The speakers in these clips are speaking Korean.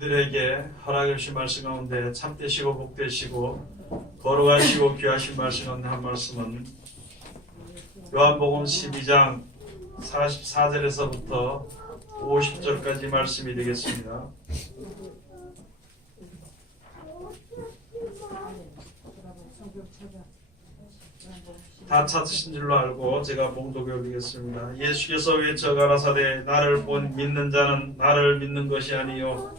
우리들에게 허락해 주신 말씀 가운데 참되시고 복되시고 거룩하시고 귀하신 말씀 가운데 한 말씀은 요한복음 12장 44절에서부터 50절까지 말씀이 되겠습니다. 다 찾으신 줄로 알고 제가 봉독해 올리겠습니다. 예수께서 외쳐 가라사대 나를 믿는 자는 나를 믿는 것이 아니요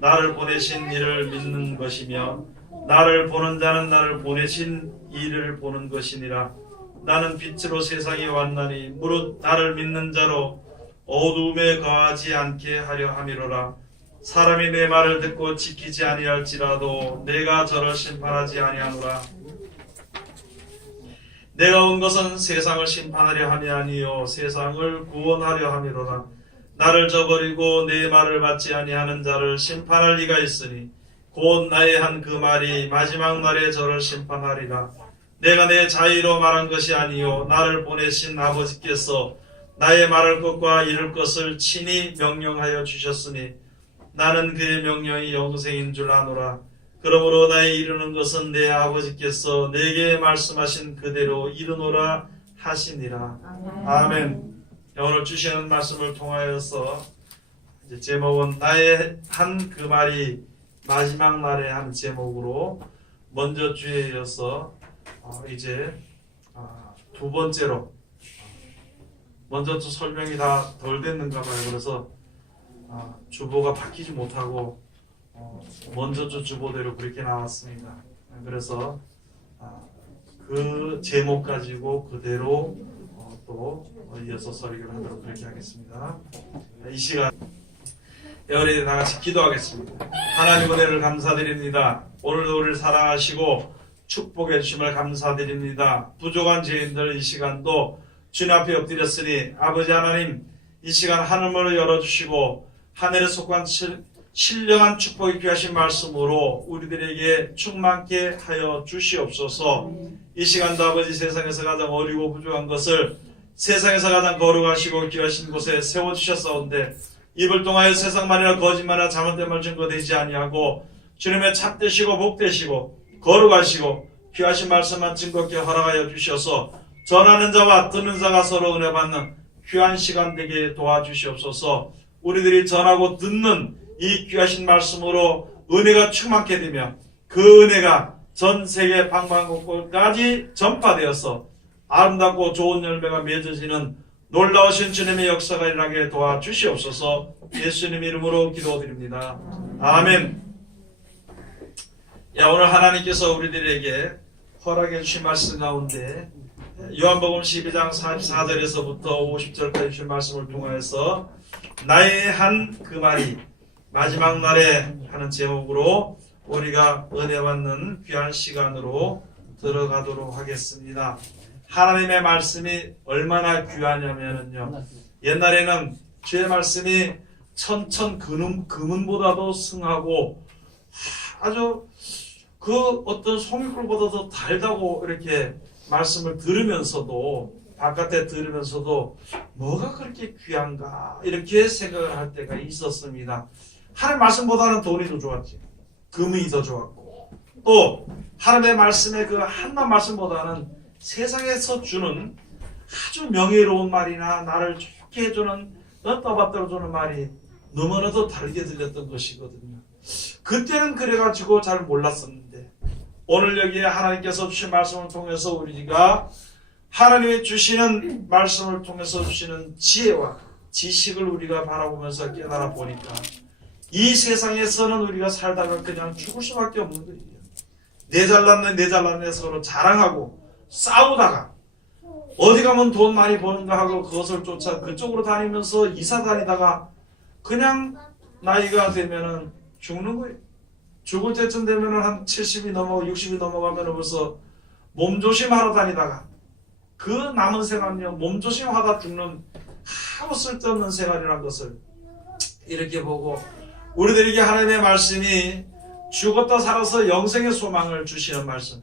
나를 보내신 이를 믿는 것이며 나를 보는 자는 나를 보내신 이를 보는 것이니라. 나는 빛으로 세상에 왔나니 무릇 나를 믿는 자로 어두움에 거하지 않게 하려 함이로라. 사람이 내 말을 듣고 지키지 아니할지라도 내가 저를 심판하지 아니하노라. 내가 온 것은 세상을 심판하려 함이 아니요 세상을 구원하려 함이로라. 나를 저버리고 내 말을 받지 아니하는 자를 심판할 리가 있으니 곧 나의 한 그 말이 마지막 날에 저를 심판하리라. 내가 내 자의로 말한 것이 아니요 나를 보내신 아버지께서 나의 말을 끝과 이룰 것을 친히 명령하여 주셨으니 나는 그의 명령이 영생인 줄 아노라. 그러므로 나의 이루는 것은 내 아버지께서 내게 말씀하신 그대로 이루노라 하시니라. 아멘. 오늘 주시는 말씀을 통하여서 이제 제목은 나의 한 그 말이 마지막 날에 한 제목으로 먼저 주에 이어서 이제 두 번째로 먼저 또 설명이 다 덜 됐는가 봐요. 그래서 주보가 바뀌지 못하고 먼저 주보대로 그렇게 나왔습니다. 그래서 그 제목 가지고 그대로 또 이어서 설교를 하도록 그렇게 하겠습니다. 이 시간 우리 다 같이 기도하겠습니다. 하나님 은혜를 감사드립니다. 오늘도 우리를 사랑하시고 축복해 주심을 감사드립니다. 부족한 죄인들 이 시간도 주님 앞에 엎드렸으니 아버지 하나님 이 시간 하늘문을 열어주시고 하늘에 속한 신령한 축복이 귀하신 말씀으로 우리들에게 충만케 하여 주시옵소서. 이 시간도 아버지 세상에서 가장 어리고 부족한 것을 세상에서 가장 거룩하시고 귀하신 곳에 세워주셨사온데 입을 통하여 세상만이나 거짓말이나 잘못된 증거되지 아니하고 주님의 참되시고 복되시고 거룩하시고 귀하신 말씀만 증거케 허락하여 주셔서 전하는 자와 듣는 자가 서로 은혜 받는 귀한 시간 되게 도와주시옵소서. 우리들이 전하고 듣는 이 귀하신 말씀으로 은혜가 충만케 되며 그 은혜가 전 세계 방방곡곡까지 전파되어서 아름답고 좋은 열매가 맺어지는 놀라우신 주님의 역사가 일어나게 도와주시옵소서. 예수님 이름으로 기도드립니다. 아멘. 오늘 하나님께서 우리들에게 허락해 주신 말씀 가운데 요한복음 12장 44절에서부터 50절까지 주신 말씀을 통하여서 나의 한 그 말이 마지막 날에 하는 제목으로 우리가 은혜 받는 귀한 시간으로 들어가도록 하겠습니다. 하나님의 말씀이 얼마나 귀하냐면요. 옛날에는 주의 말씀이 천천 금은보다도 승하고 아주 그 어떤 송이꿀보다도 달다고 이렇게 말씀을 들으면서도 바깥에 들으면서도 뭐가 그렇게 귀한가 이렇게 생각을 할 때가 있었습니다. 하나님 말씀보다는 돈이 더 좋았지. 금이 더 좋았고 또 하나님의 말씀의 그 한낱 말씀보다는 세상에서 주는 아주 명예로운 말이나 나를 좋게 해주는 떠받들어주는 말이 너무나도 다르게 들렸던 것이거든요. 그때는 그래가지고 잘 몰랐었는데 오늘 여기에 하나님께서 주신 말씀을 통해서 우리가 하나님이 주시는 말씀을 통해서 주시는 지혜와 지식을 우리가 바라보면서 깨달아 보니까 이 세상에서는 우리가 살다가 그냥 죽을 수밖에 없는 거예요. 내 잘났네 서로 자랑하고 싸우다가 어디 가면 돈 많이 버는가 하고 그것을 쫓아 그쪽으로 다니면서 이사 다니다가 그냥 나이가 되면은 죽는 거예요. 죽을 때쯤 되면은 한 70이 넘어가고 60이 넘어가면 벌써 몸조심하러 다니다가 그 남은 생활은요 몸조심하다 죽는 아무 쓸데없는 생활이라는 것을 이렇게 보고 우리들에게 하나님의 말씀이 죽었다 살아서 영생의 소망을 주시는 말씀,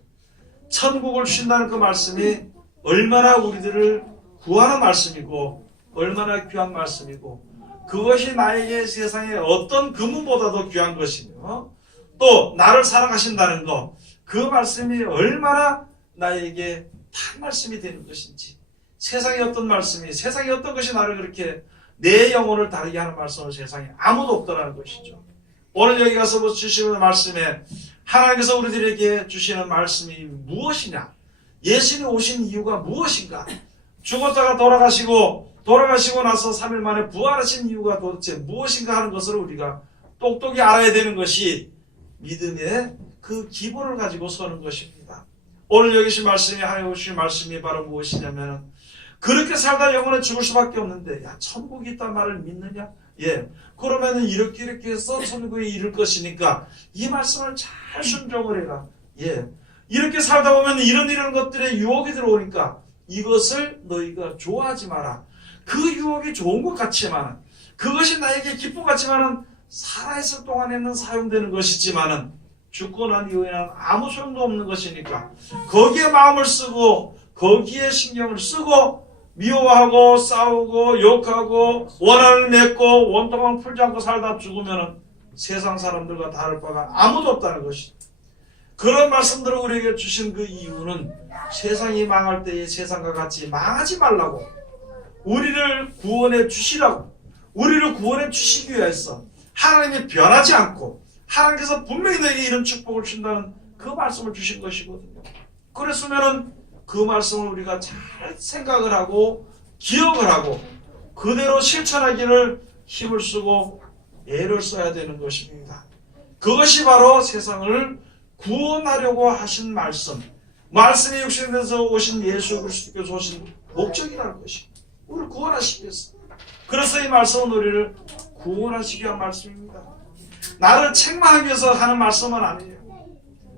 천국을 주신다는 그 말씀이 얼마나 우리들을 구하는 말씀이고 얼마나 귀한 말씀이고 그것이 나에게 세상에 어떤 금은보다도 귀한 것이며 또 나를 사랑하신다는 것, 그 말씀이 얼마나 나에게 단 말씀이 되는 것인지, 세상의 어떤 말씀이, 세상의 어떤 것이 나를 그렇게 내 영혼을 다르게 하는 말씀은 세상에 아무도 없더라는 것이죠. 오늘 여기 가서 주시는 말씀에 하나님께서 우리들에게 주시는 말씀이 무엇이냐, 예수님이 오신 이유가 무엇인가, 죽었다가 돌아가시고 나서 3일 만에 부활하신 이유가 도대체 무엇인가 하는 것을 우리가 똑똑히 알아야 되는 것이 믿음의 그 기본을 가지고 서는 것입니다. 오늘 여기 주신 말씀이, 하나님 주신 말씀이 바로 무엇이냐면, 그렇게 살다 영원에 죽을 수밖에 없는데, 야, 천국이 있단 말을 믿느냐? 예. 그러면은 이렇게 해서 천국에 이를 것이니까 이 말씀을 잘 순종을 해라. 예. 이렇게 살다 보면 이런 것들의 유혹이 들어오니까 이것을 너희가 좋아하지 마라. 그 유혹이 좋은 것 같지만, 그것이 나에게 기쁨 같지만은 살아있을 동안에는 사용되는 것이지만은 죽고 난 이후에는 아무 소용도 없는 것이니까 거기에 마음을 쓰고 거기에 신경을 쓰고 미워하고 싸우고 욕하고 원한을 맺고 원통을 풀지 않고 살다 죽으면은 세상 사람들과 다를 바가 아무도 없다는 것이죠. 그런 말씀들을 우리에게 주신 그 이유는 세상이 망할 때에 세상과 같이 망하지 말라고, 우리를 구원해 주시라고, 우리를 구원해 주시기 위해서 하나님이 변하지 않고 하나님께서 분명히 너에게 이런 축복을 주신다는 그 말씀을 주신 것이거든요. 그랬으면은 그 말씀을 우리가 잘 생각을 하고 기억을 하고 그대로 실천하기를 힘을 쓰고 애를 써야 되는 것입니다. 그것이 바로 세상을 구원하려고 하신 말씀, 말씀이 육신에서 오신 예수 그리스도께서 오신 목적이라는 것입니다. 우리를 구원하시기 위해서. 그래서 이 말씀은 우리를 구원하시기 위한 말씀입니다. 나를 책망하기 위해서 하는 말씀은 아니에요.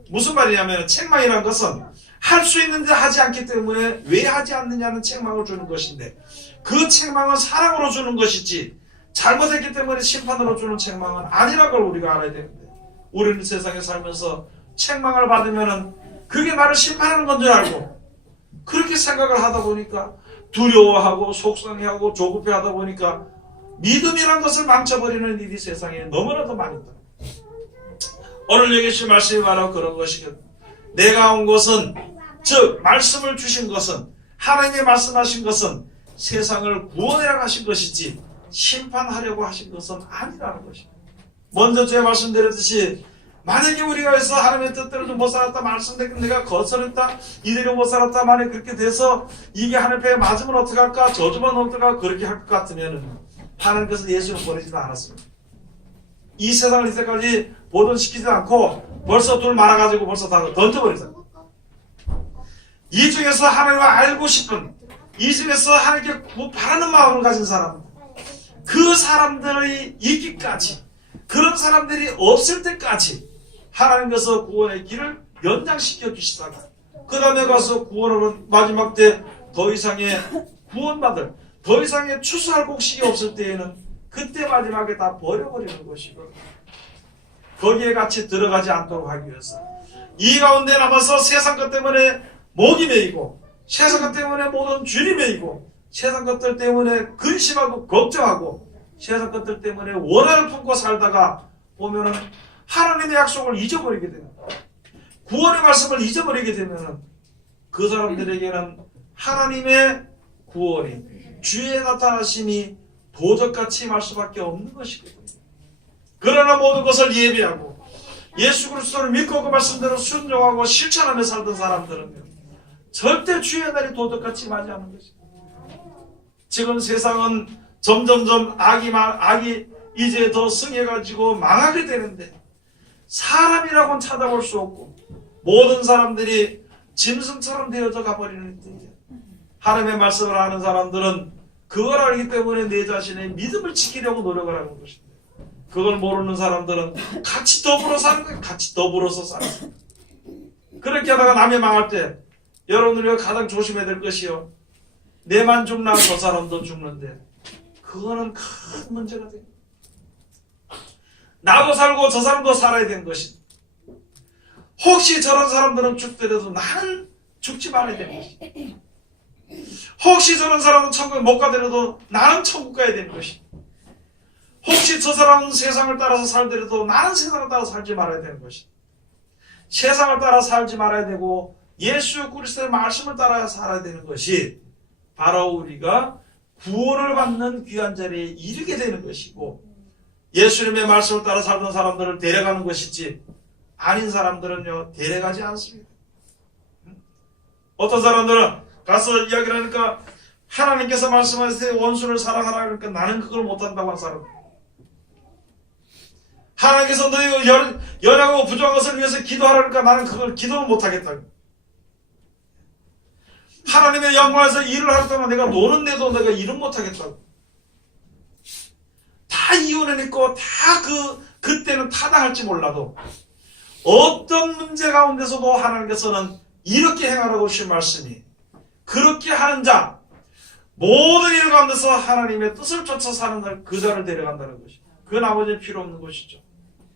무슨 말이냐면, 책망이라는 것은 할 수 있는데 하지 않기 때문에 왜 하지 않느냐는 책망을 주는 것인데, 그 책망은 사랑으로 주는 것이지 잘못했기 때문에 심판으로 주는 책망은 아니라는 걸 우리가 알아야 되는데, 우리는 세상에 살면서 책망을 받으면은 그게 나를 심판하는 건 줄 알고 그렇게 생각을 하다 보니까 두려워하고 속상해하고 조급해하다 보니까 믿음이란 것을 망쳐버리는 일이 세상에 너무나도 많이 있다. 오늘 여기 주신 말씀이 바로 그런 것이거든요. 내가 온 것은, 즉 말씀을 주신 것은, 하나님이 말씀하신 것은 세상을 구원하려고 하신 것이지 심판하려고 하신 것은 아니라는 것입니다. 먼저 제가 말씀드렸듯이, 만약에 우리가 해서 하나님의 뜻대로 못 살았다, 말씀대로 내가 거절했다, 이대로 못 살았다, 만약에 그렇게 돼서 이게 하나님 폐에 맞으면 어떡할까, 저주만 어떡할까, 그렇게 할 것 같으면 하나님께서 예수를 보내지도 않았습니다. 이 세상을 이때까지 보존시키지 않고 벌써 둘 말아가지고 벌써 다 던져버리잖아요. 이 중에서 하나님을 알고 싶은, 이 중에서 하나님께 바라는 마음을 가진 사람, 그 사람들이 있기까지, 그런 사람들이 없을 때까지 하나님께서 구원의 길을 연장시켜 주시다가 그 다음에 가서 구원을 마지막 때 더 이상의 구원받을, 더 이상의 추수할 곡식이 없을 때에는 그때 마지막에 다 버려버리는 것이고, 거기에 같이 들어가지 않도록 하기 위해서 이 가운데 남아서 세상 것 때문에 목이 메이고, 세상 것 때문에 모든 줄이 메이고, 세상 것들 때문에 근심하고 걱정하고, 세상 것들 때문에 원한을 품고 살다가 보면은 하나님의 약속을 잊어버리게 되는, 구원의 말씀을 잊어버리게 되면은 그 사람들에게는 하나님의 구원이, 주의 나타나심이 도적같이 말 수밖에 없는 것이거든요. 그러나 모든 것을 예비하고 예수 그리스도를 믿고 그 말씀대로 순종하고 실천하며 살던 사람들은 절대 주의 날이 도적같이 맞이하는 것입니다. 지금 세상은 점점점 악이 이제 더 승해가지고 망하게 되는데, 사람이라고는 찾아볼 수 없고 모든 사람들이 짐승처럼 되어져 가버리는 때에 하나님의 말씀을 하는 사람들은 그걸 알기 때문에 내 자신의 믿음을 지키려고 노력을 하는 것입니다. 그걸 모르는 사람들은 같이 더불어 사는 거예요. 같이 더불어서 사는 거예요. 그렇게 하다가 남이 망할 때 여러분 우리가 가장 조심해야 될 것이요, 내만 죽나 저 사람도 죽는데 그거는 큰 문제가 돼요. 나도 살고 저 사람도 살아야 되는 것이, 혹시 저런 사람들은 죽더라도 나는 죽지 말아야 되는 것이, 혹시 저런 사람은 천국에 못 가더라도 나는 천국 가야 되는 것이, 혹시 저 사람은 세상을 따라서 살더라도 나는 세상을 따라 살지 말아야 되는 것이다. 세상을 따라 살지 말아야 되고 예수 그리스도의 말씀을 따라 살아야 되는 것이 바로 우리가 구원을 받는 귀한 자리에 이르게 되는 것이고, 예수님의 말씀을 따라 살던 사람들을 데려가는 것이지 아닌 사람들은요 데려가지 않습니다. 어떤 사람들은 가서 이야기를 하니까 하나님께서 말씀하시되 원수를 사랑하라 그러니까 나는 그걸 못한다고 한 사람, 하나님께서 너희 연약하고 부족한 것을 위해서 기도하라 그러니까 나는 그걸 기도는 못하겠다. 하나님의 영광에서 일을 할 때만 내가 노는데도 내가 일은 못하겠다고. 다 이유는 있고 다 그때는 타당할지 몰라도 어떤 문제 가운데서도 하나님께서는 이렇게 행하라고 주신 말씀이, 그렇게 하는 자 모든 일 가운데서 하나님의 뜻을 쫓아 사는 날 그 자를 데려간다는 것이, 그 나머지는 필요 없는 것이죠.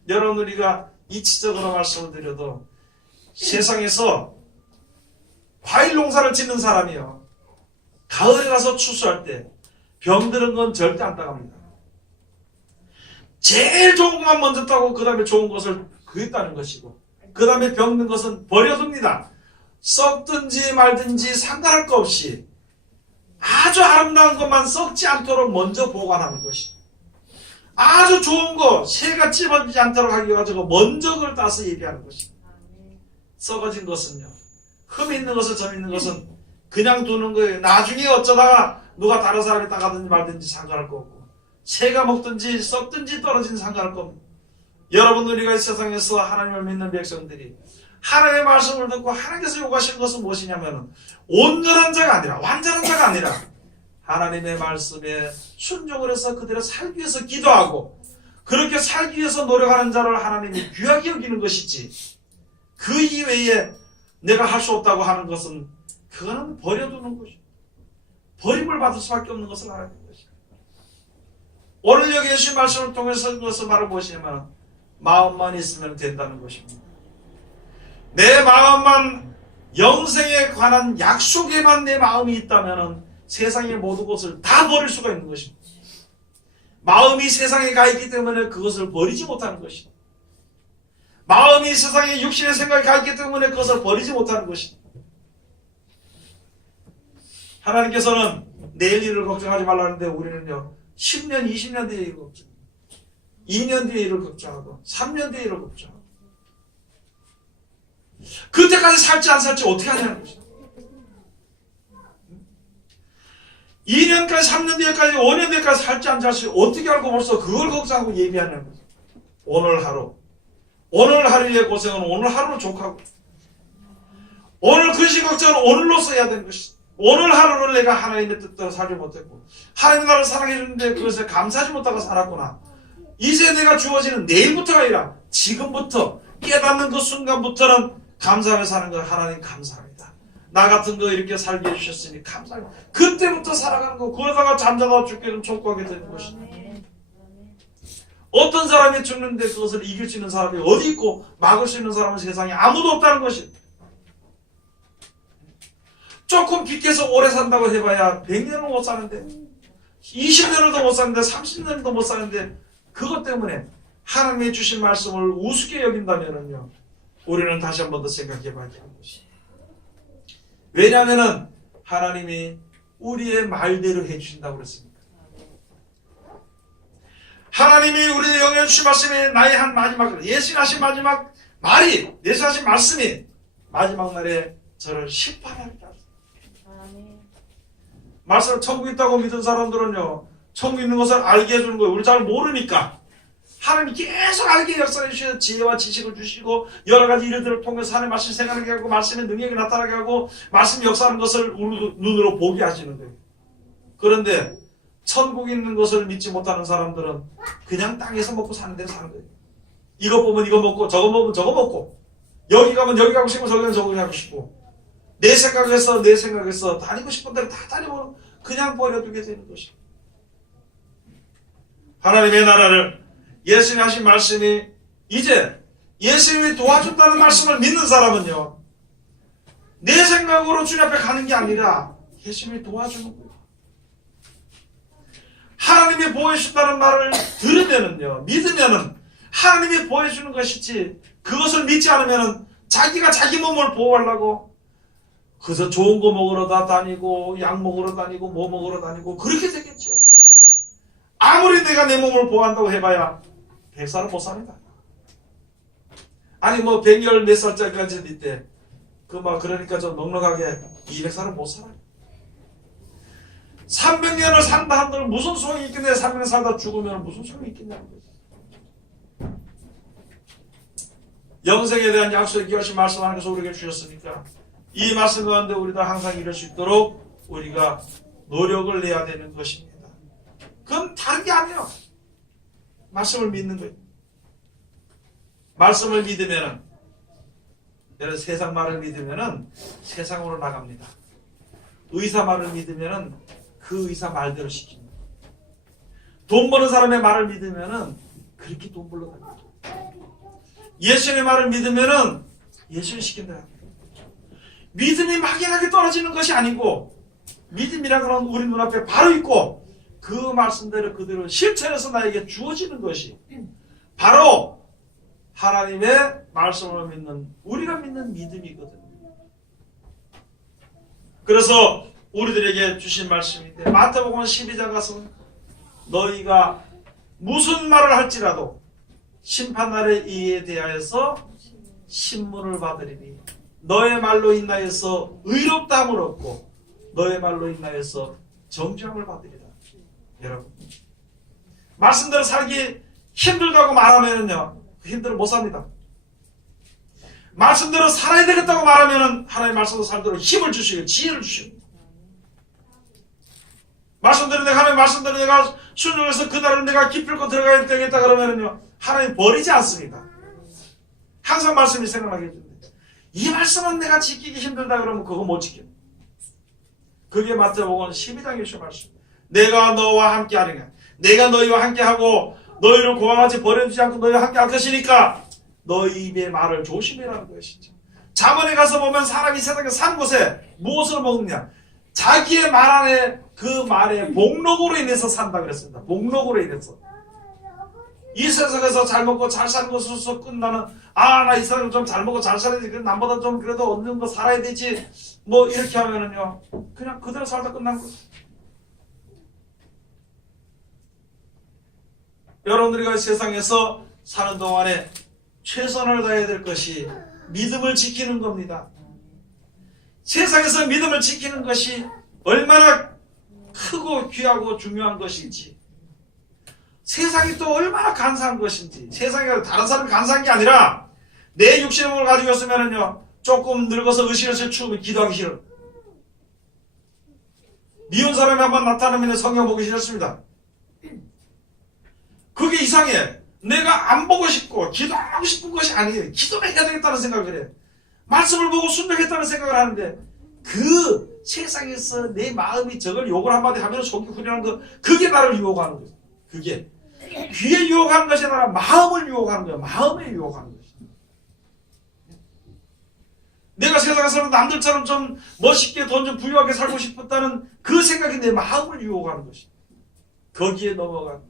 여러분, 우리가 이치적으로 말씀을 드려도 세상에서 과일 농사를 짓는 사람이요 가을에 가서 추수할 때 병드는 건 절대 안 따갑니다. 제일 좋은 것만 먼저 따고 그 다음에 좋은 것을 구했다는 것이고, 그 다음에 병든 것은 버려둡니다. 썩든지 말든지 상관할 것 없이 아주 아름다운 것만 썩지 않도록 먼저 보관하는 것이, 아주 좋은 거 새가 찝어지지 않도록 하기 위해서 먼저 그걸 따서 예비하는 것이, 썩어진 것은요 흠 있는 것을 점 있는 것은 그냥 두는 거예요. 나중에 어쩌다가 누가 다른 사람이 따가든지 말든지 상관할 거 없고, 새가 먹든지 썩든지 떨어진 상관할 거 없고, 여러분, 우리가 이 세상에서 하나님을 믿는 백성들이 하나님의 말씀을 듣고 하나님께서 요구하시는 것은 무엇이냐면 온전한 자가 아니라, 완전한 자가 아니라 하나님의 말씀에 순종을 해서 그대로 살기 위해서 기도하고 그렇게 살기 위해서 노력하는 자를 하나님이 귀하게 여기는 것이지, 그 이외에 내가 할 수 없다고 하는 것은 그거는 버려두는 것이고 버림을 받을 수밖에 없는 것을 알아야 되는 것이다. 오늘 여기 예수님 말씀을 통해서 그것을 말을 무엇이냐면 마음만 있으면 된다는 것입니다. 내 마음만, 영생에 관한 약속에만 내 마음이 있다면 세상의 모든 것을 다 버릴 수가 있는 것입니다. 마음이 세상에 가 있기 때문에 그것을 버리지 못하는 것입니다. 마음이 세상에 육신의 생각이 가 있기 때문에 그것을 버리지 못하는 것입니다. 하나님께서는 내일 일을 걱정하지 말라는데 우리는요 10년, 20년 뒤의 일을 걱정합니다. 2년 뒤의 일을 걱정하고 3년 뒤의 일을 걱정하고, 그때까지 살지 안 살지 어떻게 하냐는 것이다. 2년까지, 3년 뒤에까지, 5년 뒤에까지 살지 안 살지 어떻게 알고 벌써 그걸 걱정하고 예비하냐는 것이다. 오늘 하루의 고생은 오늘 하루로 족하고, 오늘 근심 걱정은 오늘로서 해야 되는 것이다. 오늘 하루를 내가 하나님의 뜻대로 살지 못했고 하나님 나를 사랑해 주는데 그것에 감사하지 못하고 살았구나. 이제 내가 주어지는 내일부터가 아니라 지금부터 깨닫는 그 순간부터는 감사하며 사는 걸 하나님 감사합니다. 나 같은 거 이렇게 살게 해주셨으니 감사합니다. 그때부터 살아가는 거, 그러다가 잠자다 죽게 되면 촉구하게 되는 것입니다. 어떤 사람이 죽는데 그것을 이길 수 있는 사람이 어디 있고 막을 수 있는 사람은 세상에 아무도 없다는 것입니다. 조금 빗겨서 오래 산다고 해봐야 100년은 못 사는데 20년을 더 못 사는데 30년을 더 못 사는데, 그것 때문에 하나님이 주신 말씀을 우습게 여긴다면요 우리는 다시 한 번 더 생각해 봐야 하는 것입니다. 왜냐하면 하나님이 우리의 말대로 해주신다고 그랬습니다. 하나님이 우리의 영에 주신 말씀이 나의 한 마지막, 예수님 하신 마지막 말이, 예수님 하신 말씀이 마지막 날에 저를 심판하리라. 말씀, 천국 있다고 믿은 사람들은요 천국 있는 것을 알게 해주는 거예요. 우리 잘 모르니까 하나님이 계속 알게 역사해 주시는 지혜와 지식을 주시고 여러 가지 일들을 통해서 하나님 말씀 생각하게 하고 말씀의 능력이 나타나게 하고 말씀 역사하는 것을 우리 눈으로 보게 하시는 거예요. 그런데 천국 있는 것을 믿지 못하는 사람들은 그냥 땅에서 먹고 사는 대로 사는 거예요. 이거 보면 이거 먹고 저거 보면 저거 먹고, 여기 가면 여기 가고 싶고 저기 가면 저기 가고 싶고, 내 생각에서 다니고 싶은 대로 다 다니고 그냥 버려두게 되는 것입니다. 하나님의 나라를, 예수님이 하신 말씀이, 이제 예수님이 도와준다는 말씀을 믿는 사람은요 내 생각으로 주님 앞에 가는 게 아니라 예수님이 도와주는 거예요. 하나님이 보여준다는 말을 들으면은요, 믿으면은 하나님이 보여주는 것이지, 그것을 믿지 않으면은 자기가 자기 몸을 보호하려고 그래서 좋은 거 먹으러 다 다니고 약 먹으러 다니고 뭐 먹으러 다니고 그렇게 되겠죠. 아무리 내가 내 몸을 보호한다고 해봐야 100살은 못 삽니다. 아니 뭐 100열 몇 살짜리까지 있대. 그러니까 좀 넉넉하게 200살은 못 살아요. 300년을 산다 한들 무슨 소용이 있겠냐. 300년 살다 죽으면 무슨 소용이 있겠냐는 거지. 영생에 대한 약속의 기하신 말씀 하나님께서 우리에게 주셨으니까 이 말씀 가운데 우리가 항상 이룰 수 있도록 우리가 노력을 내야 되는 것입니다. 그건 다른 게 아니에요. 말씀을 믿는 거예요. 말씀을 믿으면은, 세상 말을 믿으면은 세상으로 나갑니다. 의사 말을 믿으면은 그 의사 말대로 시킵니다. 돈 버는 사람의 말을 믿으면은 그렇게 돈 벌러 갑니다. 예수님의 말을 믿으면은 예수님 시킨다. 믿음이 막연하게 떨어지는 것이 아니고, 믿음이라는 건 우리 눈앞에 바로 있고 그 말씀대로 그대로 실천해서 나에게 주어지는 것이 바로 하나님의 말씀을 믿는, 우리가 믿는 믿음이거든요. 그래서 우리들에게 주신 말씀인데, 마태복음 12장 가서 너희가 무슨 말을 할지라도 심판날에 이에 대하여서 신문을 받으리니 너의 말로 인하여서 의롭다함을 얻고 너의 말로 인하여서 정죄함을 받으리라. 여러분, 말씀대로 살기 힘들다고 말하면요, 힘들어 못 삽니다. 말씀대로 살아야 되겠다고 말하면은 하나님의 말씀으로 살도록 힘을 주시고 지혜를 주십니다. 말씀대로 내가 하나님 말씀대로 내가 순종해서 그날은 내가 기필코 들어가야 되겠다 그러면은요, 하나님 버리지 않습니다. 항상 말씀이 생각나게 해줍니다. 이 말씀은 내가 지키기 힘들다 그러면 그거 못 지켜. 그게 마태복음 12장에 주신 말씀. 내가 너와 함께 하리라. 내가 너희와 함께 하고 너희를 고아같이 버려두지 않고 너희와 함께 할 것이니까 너희 입의 말을 조심해라는 것이죠. 잠언에 가서 보면 사람이 세상에 사는 곳에 무엇을 먹느냐, 자기의 말 안에 그 말의 목록으로 인해서 산다 그랬습니다. 목록으로 인해서. 이 세상에서 잘 먹고 잘 사는 것으로서 끝나는, 나 이 사람 좀 잘 먹고 잘 살아야지, 남보다 좀 그래도 어느 정도 살아야 되지, 뭐 이렇게 하면은요, 그냥 그대로 살다 끝난 거예요. 여러분들이 세상에서 사는 동안에 최선을 다해야 될 것이 믿음을 지키는 겁니다. 세상에서 믿음을 지키는 것이 얼마나 크고 귀하고 중요한 것인지, 세상이 또 얼마나 간사한 것인지, 세상에 다른 사람이 간사한 게 아니라 내 육신의 몸을 가지고 있으면은요, 조금 늙어서 으실으실 추우면 기도하기 싫어. 미운 사람이 한번 나타나면 성경 보기 싫습니다. 그게 이상해. 내가 안 보고 싶고 기도하고 싶은 것이 아니에요. 기도를 해야 되겠다는 생각을 해. 말씀을 보고 순종했다는 생각을 하는데, 그 세상에서 내 마음이 저걸 욕을 한마디 하면 속이 후련한 거, 그게 나를 유혹하는 거죠. 그게 귀에 유혹하는 것이 아니라 마음을 유혹하는 거예요. 마음에 유혹하는 것이. 내가 세상에서 남들처럼 좀 멋있게 돈 좀 부유하게 살고 싶었다는 그 생각이 내 마음을 유혹하는 것이. 거기에 넘어간,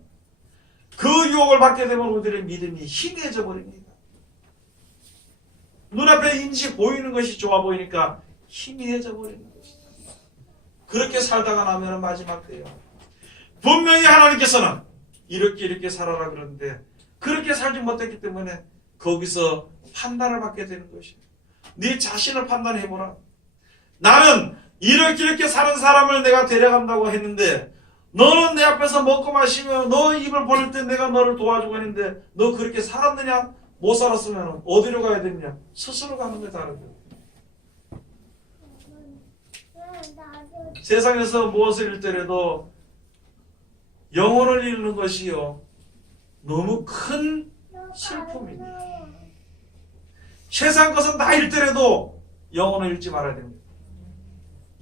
그 유혹을 받게 되면 우리들의 믿음이 희미해져 버립니다. 눈앞에 임시 보이는 것이 좋아 보이니까 희미해져 버리는 것이다. 그렇게 살다가 나면 마지막 때요, 분명히 하나님께서는 이렇게 살아라 그러는데 그렇게 살지 못했기 때문에 거기서 판단을 받게 되는 것이에요. 네 자신을 판단해보라. 나는 이렇게 사는 사람을 내가 데려간다고 했는데, 너는 내 앞에서 먹고 마시며 너 입을 벌릴 때 내가 너를 도와주고 했는데 너 그렇게 살았느냐? 못 살았으면 어디로 가야 되느냐? 스스로 가는 게 다른 거예요. 세상에서 무엇을 잃더라도 영혼을 잃는 것이요, 너무 큰 슬픔입니다. 세상 것은 다 잃더라도 영혼을 잃지 말아야 됩니다.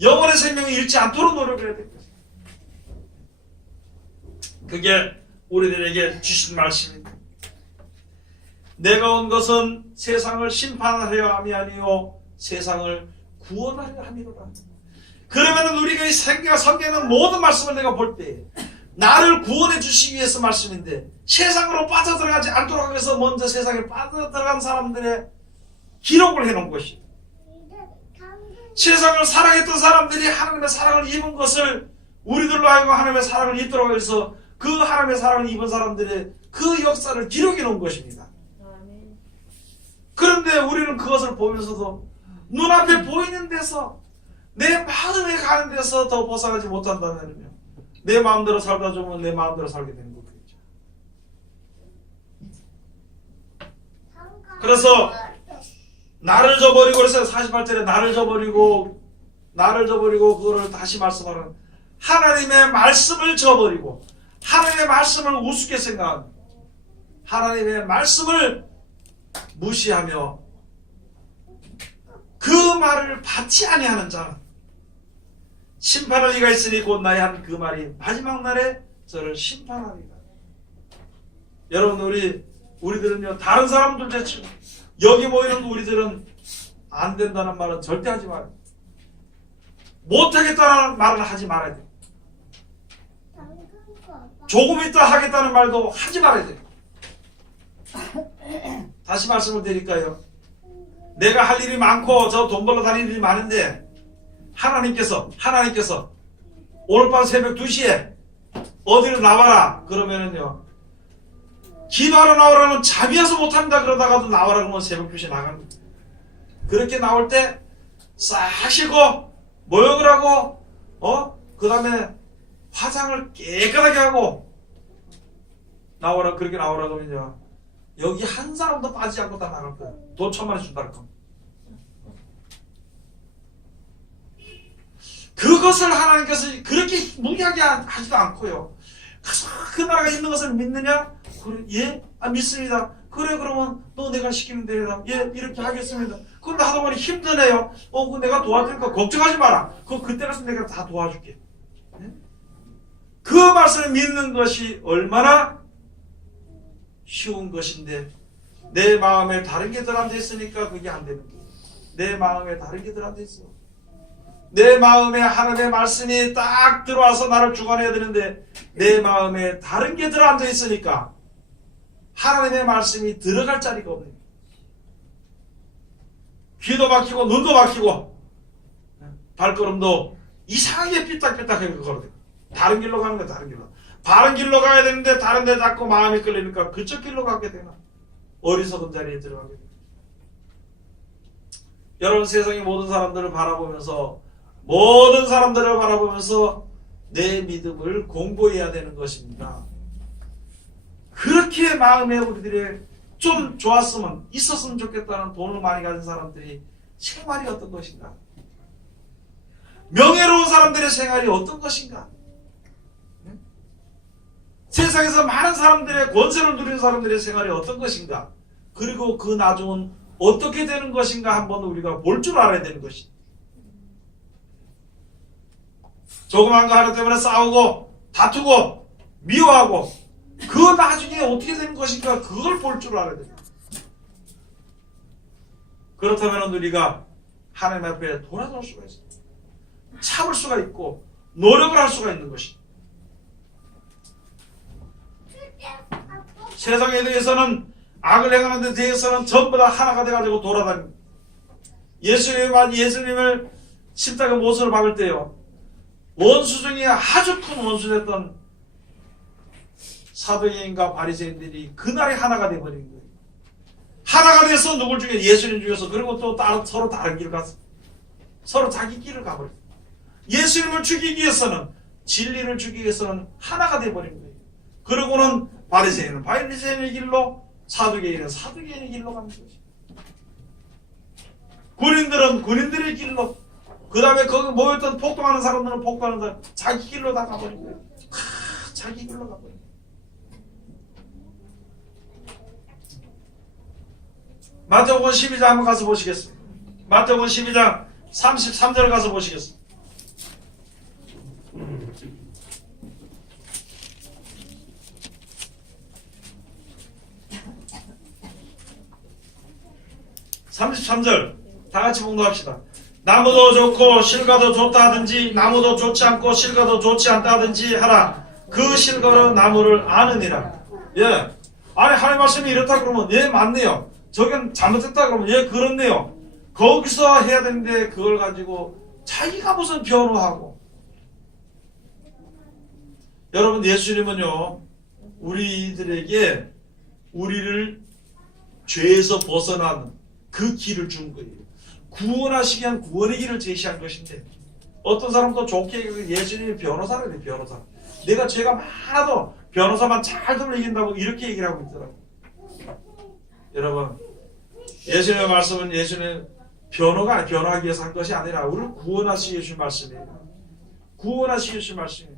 영혼의 생명을 잃지 않도록 노력해야 됩니다. 그게 우리들에게 주신 말씀입니다. 내가 온 것은 세상을 심판하려 함이 아니요 세상을 구원하려 함이로라. 그러면 우리가 이 성경에 모든 말씀을 내가 볼 때 나를 구원해 주시기 위해서 말씀인데 세상으로 빠져들어가지 않도록 해서 먼저 세상에 빠져들어간 사람들의 기록을 해놓은 것이 세상을 사랑했던 사람들이 하나님의 사랑을 입은 것을 우리들로 하여금 하나님의 사랑을 입도록 해서 그 하나님의 사랑을 입은 사람들의 그 역사를 기록해 놓은 것입니다. 그런데 우리는 그것을 보면서도 눈앞에 보이는 데서 내 마음에 가는 데서 더 벗어나지 못한다면요, 내 마음대로 살다 보면 내 마음대로 살게 되는 거겠죠. 그래서 나를 저버리고, 그래서 48절에 나를 저버리고 그거를 다시 말씀하는, 하나님의 말씀을 저버리고 하나님의 말씀을 우습게 생각하는, 하나님의 말씀을 무시하며 그 말을 받지 아니하는 자는 심판할 이가 있으니 곧 나의 한 그 말이 마지막 날에 저를 심판하리라. 여러분, 우리들은요, 다른 사람들 제치고 여기 모이는 우리들은 안 된다는 말은 절대 하지 말아요. 못하겠다는 말은 하지 말아야 돼요. 조금 있다 하겠다는 말도 하지 말아야 돼요. 다시 말씀을 드릴까요? 내가 할 일이 많고 저 돈 벌러 다니는 일이 많은데 하나님께서 오늘 밤 새벽 2시에 어디로 나와라 그러면은요, 기도하러 나오라면 잠이 와서 못합니다 그러다가도 나와라 그러면 새벽 2시에 나갑니다. 그렇게 나올 때 싹 씻고 모욕을 하고 그 다음에 화장을 깨끗하게 하고 나오라, 그렇게 나오라 그러면요, 여기 한 사람도 빠지지 않고 다 나갈 거예요. 돈 1,000만 원 준다는 겁니다. 그것을 하나님께서 그렇게 무리하게 하지도 않고요, 그 나라가 있는 것을 믿느냐? 그래, 예? 믿습니다. 그래, 그러면 너 내가 시키는 대로 예, 이렇게 하겠습니다. 그런데 하다 보니 힘드네요. 그 내가 도와줄까? 걱정하지 마라. 그때 가서 내가 다 도와줄게. 예? 그 말씀을 믿는 것이 얼마나 쉬운 것인데 내 마음에 다른 게 들어앉아 있으니까 그게 안 되는 거예요. 내 마음에 다른 게 들어앉아 있어. 내 마음에 하나님의 말씀이 딱 들어와서 나를 주관해야 되는데 내 마음에 다른 게 들어앉아 있으니까 하나님의 말씀이 들어갈 자리가 없네요. 귀도 막히고 눈도 막히고 발걸음도 이상하게 삐딱삐딱하게 걸어요. 다른 길로 가는 거야. 다른 길로. 바른 길로 가야 되는데 다른 데 자꾸 마음이 끌리니까 그쪽 길로 가게 되나, 어리석은 자리에 들어가게 되나. 여러분, 세상의 모든 사람들을 바라보면서 내 믿음을 공부해야 되는 것입니다. 그렇게 마음에 우리들의 좀 좋았으면, 있었으면 좋겠다는 돈을 많이 가진 사람들이 생활이 어떤 것인가? 명예로운 사람들의 생활이 어떤 것인가? 세상에서 많은 사람들의 권세를 누리는 사람들의 생활이 어떤 것인가? 그리고 그 나중은 어떻게 되는 것인가 한번 우리가 볼 줄 알아야 되는 것입니다. 조그만 거 하나 때문에 싸우고 다투고 미워하고 그 나중에 어떻게 되는 것인가, 그걸 볼 줄 알아야 됩니다. 그렇다면 우리가 하나님 앞에 돌아설 수가 있어요. 참을 수가 있고 노력을 할 수가 있는 것입니다. 세상에 대해서는, 악을 행하는 데 대해서는 전부 다 하나가 돼가지고 돌아다닙니다. 예수님을 십자가 못으로 박을 때요, 원수 중에 아주 큰 원수됐던 사도행인과 바리새인들이 그날에 하나가 돼버린 거예요. 하나가 돼서 누굴 중에, 예수님 중에서, 그리고 또 서로 다른 길을 갔어. 서로 자기 길을 가버렸어요. 예수님을 죽이기 위해서는, 진리를 죽이기 위해서는 하나가 돼버린 거예요. 그러고는 바리새인은 바리새인의 길로, 사두개인은 사두개인의 길로 가는 거죠. 군인들은 군인들의 길로, 그 다음에 거기 모였던 폭동하는 사람들은 폭동하는 사람, 자기 길로 다 가버린 거예요. 자기 길로 가버린 거예요. 마태복음 12장 한번 가서 보시겠습니다. 마태복음 12장 33절 가서 보시겠습니다. (33절) 다 같이 봉독합시다. 나무도 좋고 실과도 좋다 하든지 나무도 좋지 않고 실과도 좋지 않다 하든지 하라. 그 실과로 나무를 아느니라. 예. 아니 하나님 말씀이 이렇다 그러면 예 맞네요. 저건 잘못했다 그러면 예 그렇네요. 거기서 해야 되는데 그걸 가지고 자기가 무슨 변호하고. 여러분 예수님은요 우리들에게 우리를 죄에서 벗어나는 그 길을 준 거예요. 구원하시기 위한 구원의 길을 제시한 것인데 어떤 사람도 좋게 예수님이 변호사를 해. 변호사. 내가 죄가 많아도 변호사만 잘 들면 이긴다고 이렇게 얘기를 하고 있더라고요. 여러분 예수님의 말씀은 예수님 변호하기 위해서 한 것이 아니라 우리를 구원하시기 위해 주신 말씀이에요. 구원하시기 위해 주신 말씀이에요.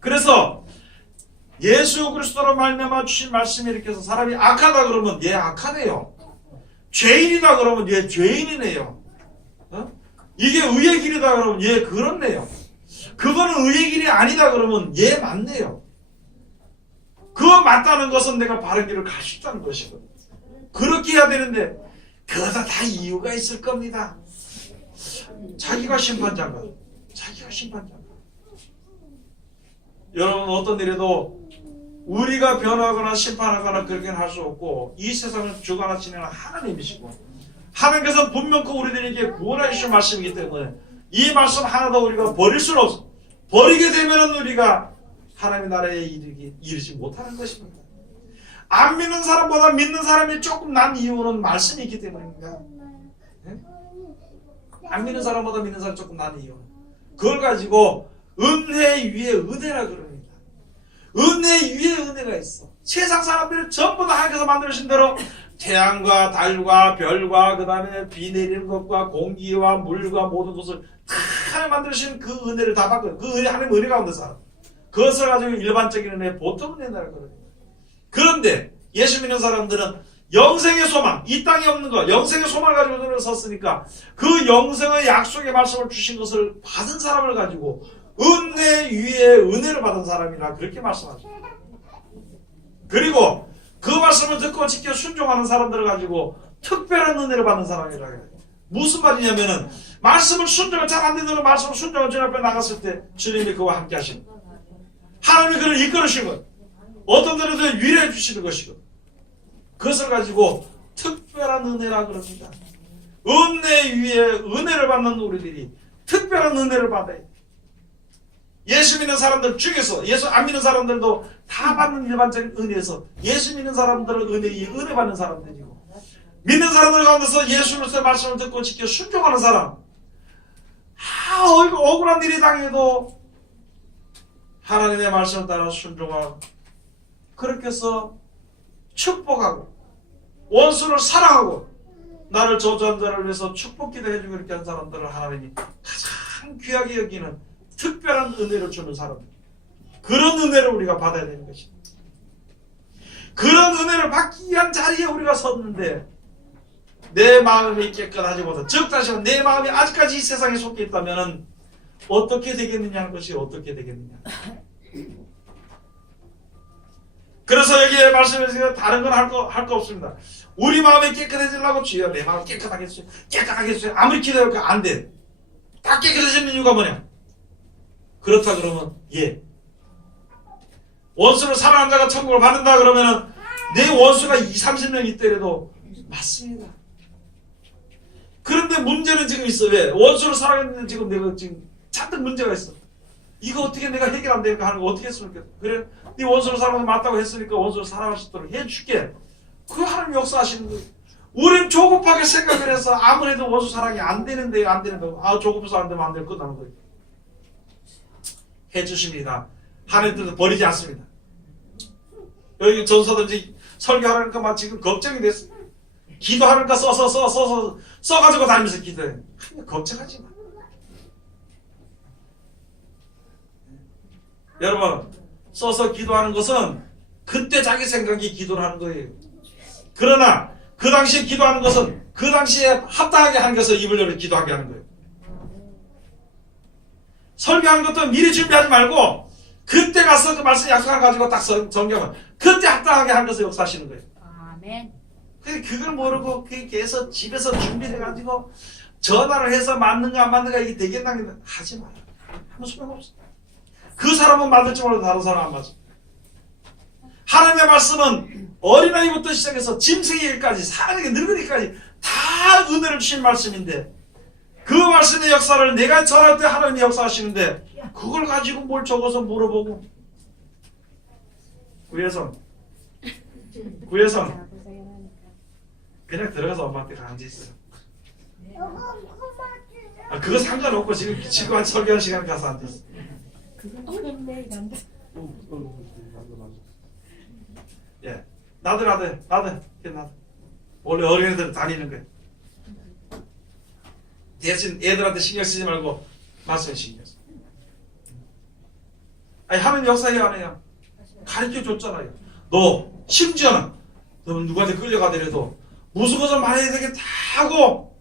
그래서 예수 그리스도로 말미암아 주신 말씀이 이렇게 해서 사람이 악하다 그러면 얘 악하네요. 죄인이다 그러면 얘 죄인이네요. 이게 의의 길이다 그러면 얘 그렇네요. 그거는 의의 길이 아니다 그러면 얘 맞네요. 그거 맞다는 것은 내가 바른 길을 갈 수 있다는 것이거든요. 그렇게 해야 되는데 그거다 다 이유가 있을 겁니다. 자기가 심판자인가? 자기가 심판자인가? 여러분 어떤 일에도 우리가 변화하거나 심판하거나 그렇게는 할 수 없고 이 세상을 주관하시는 하나님이시고 하나님께서 분명히 우리들에게 구원해 주신 말씀이기 때문에 이 말씀 하나도 우리가 버릴 수는 없어. 버리게 되면 우리가 하나님의 나라에 이르지 못하는 것입니다. 안 믿는 사람보다 믿는 사람이 조금 난 이유는 말씀이 있기 때문입니다. 네? 안 믿는 사람보다 믿는 사람이 조금 난 이유. 그걸 가지고 은혜 위에 은혜라 그럽니다. 은혜 위에 은혜가 있어. 세상 사람들이 전부 다 하나님께서 만드신 대로 태양과 달과 별과 그 다음에 비 내리는 것과 공기와 물과 모든 것을 다 하나님 만드신 그 은혜를 다 받거든요. 그 은혜 하나님 은혜 가운데 살아. 그것을 가지고 일반적인 은혜, 보통 은혜라고 그래요. 그런데 예수 믿는 사람들은 영생의 소망, 이 땅에 없는 거, 영생의 소망을 가지고 섰으니까 그 영생의 약속의 말씀을 주신 것을 받은 사람을 가지고 은혜 위에 은혜를 받은 사람이라 그렇게 말씀하죠. 그리고 그 말씀을 듣고 지켜 순종하는 사람들을 가지고 특별한 은혜를 받는 사람이라 해요. 무슨 말이냐면은 말씀을 순종을 잘 안 되는 말씀을 순종을 주님 앞에 나갔을 때 주님이 그와 함께 하시는 거예요. 하나님이 그를 이끌으시는 거예요. 어떤 데로도 위로해 주시는 것이고 그것을 가지고 특별한 은혜라 그럽니다. 은혜 위에 은혜를 받는 우리들이 특별한 은혜를 받아야 돼. 예수 믿는 사람들 중에서 예수 안 믿는 사람들도 다 받는 일반적인 은혜에서 예수 믿는 사람들은 은혜 위에 은혜 받는 사람들이고 믿는 사람들 가운데서 예수 그리스도의 말씀을 듣고 지켜 순종하는 사람 억울한 일이 당해도 하나님의 말씀을 따라 순종하고 그렇게 해서 축복하고 원수를 사랑하고 나를 저주한 자를 위해서 축복기도 해주고 이렇게 하는 사람들을 하나님이 가장 귀하게 여기는 특별한 은혜를 주는 사람들. 그런 은혜를 우리가 받아야 되는 것입니다. 그런 은혜를 받기 위한 자리에 우리가 섰는데 내 마음이 깨끗하지 못한 즉 다시 말해 내 마음이 아직까지 이 세상에 속해 있다면 어떻게 되겠느냐 하는 것이 어떻게 되겠느냐. 그래서 여기에 말씀해서 다른 건 할 거 없습니다. 우리 마음이 깨끗해지려고 주여 내 마음 깨끗하게 해주세요. 깨끗하게 해주세요. 아무리 기도해도 안 돼. 다 깨끗해지는 이유가 뭐냐? 그렇다 그러면 예. 원수를 사랑하는 자가 천국을 받는다 그러면은 내 원수가 20-30명 있더라도 맞습니다. 그런데 문제는 지금 있어. 왜? 원수를 사랑했는데 지금 내가 지금 잔뜩 문제가 있어. 이거 어떻게 내가 해결 안 되니까 하는 거 어떻게 했으면 좋겠어. 그래? 네 원수를 사랑하는 맞다고 했으니까 원수를 사랑할 수 있도록 해줄게. 그 하나님 역사하시는 거예요. 우린 조급하게 생각을 해서 아무래도 원수 사랑이 안 되는데 안 되는데 조급해서 안 되면 안 되고 끝나는 거예요. 해주십니다. 하나님께서 버리지 않습니다. 여기 전서든지 설교하니까 막 지금 걱정이 됐어. 기도하니까 써가지고 다니면서 기도해. 걱정하지 마. 여러분, 써서 기도하는 것은 그때 자기 생각이 기도를 하는 거예요. 그러나 그 당시에 기도하는 것은 그 당시에 합당하게 하는 것을 입을 열어 기도하게 하는 거예요. 설교하는 것도 미리 준비하지 말고 그때 가서 그 말씀 약속을 가지고 딱 정경을 그때 합당하게 하는 것을 역사하시는 거예요. 아멘. 그걸 모르고 그래서 집에서 준비해가지고 전화를 해서 맞는가 안 맞는가 이게 되겠나 하지 마라. 아무 소용 없어. 그 사람은 맞을지 몰라도 다른 사람은 안 맞아. 하나님의 말씀은 어린아이부터 시작해서 짐승에게까지 사람에게 늙은이까지 다 은혜를 주신 말씀인데 그 말씀의 역사를 내가 전할 때 하나님이 역사하시는데 그걸 가지고 뭘 적어서 물어보고 구혜성 그냥 들어가서 엄마한테 앉아있어요. 그거 상관없고 지금 한 설교한 시간 가서 앉아있어. 예, 나들 원래 어린애들 다니는 거예요. 대신 애들한테 신경 쓰지 말고 말씀에 신경 써. 아니 하면 역사해야 안 해요. 가르쳐 줬잖아요. 너 심지어는 너 누구한테 끌려가더라도 무슨 것을 말해야 되겠다 하고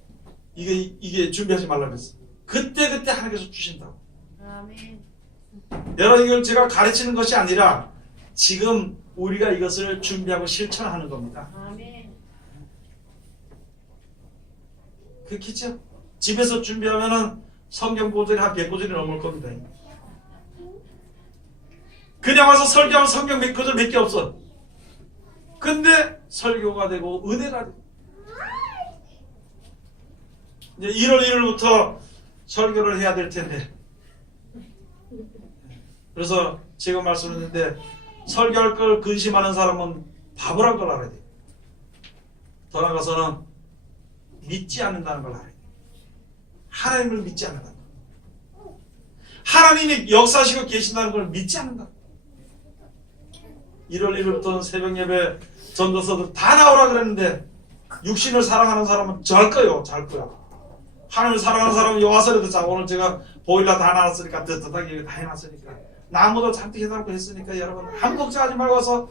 이게 준비하지 말라 그랬어. 그때 하나님께서 주신다고. 아멘. 여러분 이걸 제가 가르치는 것이 아니라 지금 우리가 이것을 준비하고 실천하는 겁니다. 아멘. 그렇겠죠? 집에서 준비하면은 성경 보존이 한 100구절이 넘을 겁니다. 그냥 와서 설교하면 성경 몇 구절 몇 개 없어. 근데 설교가 되고 은혜가 되고 이제 1월 1일부터 설교를 해야 될 텐데 그래서 지금 말씀드렸는데 설교할 걸 근심하는 사람은 바보란 걸 알아야 돼요. 더 나아가서는 믿지 않는다는 걸 알아야 돼요. 하나님을 믿지 않는다는 거. 하나님이 역사하시고 계신다는 걸 믿지 않는다. 1월 1일부터는 새벽 예배 전도서들 다 나오라 그랬는데 육신을 사랑하는 사람은 잘 거요. 하나님을 사랑하는 사람은 와서라도 자 오늘 제가 보일러 다 나눴으니까 뜨뜻하게 다 해놨으니까 나무도 잔뜩 해놓고 했으니까 여러분 아무 걱정하지 말고 와서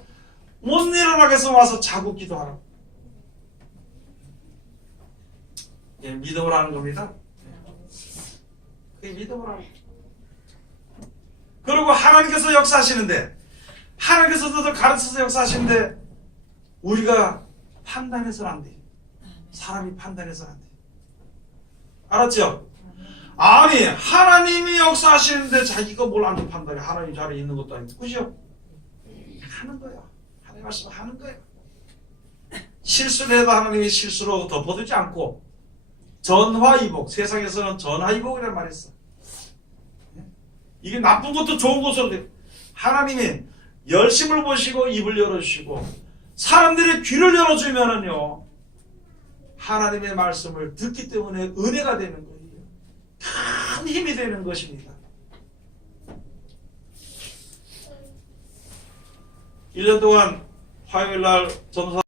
못 일어나겠으면 와서 자고 기도하라. 예, 믿음을 하는 겁니다. 그게 믿음을 하는 거죠. 그리고 하나님께서 역사하시는데 하나님께서 너들 가르쳐서 역사하시는데 우리가 판단해서는 안 돼. 사람이 판단해서는 안 돼. 알았죠? 아니 하나님이 역사하시는데 자기가 뭘 안 판단해. 하나님 자리에 있는 것도 아니고 그죠? 하는 거야. 하나님 말씀 하는 거야. 실수를 해도 하나님이 실수로 덮어두지 않고 전화위복, 세상에서는 전화위복이라는 말이 있어. 이게 나쁜 것도 좋은 것으로 돼. 하나님이 열심을 보시고 입을 열어주시고 사람들의 귀를 열어주면은요 하나님의 말씀을 듣기 때문에 은혜가 되는 거예요. 큰 힘이 되는 것입니다. 1년 동안 화요일날 전도사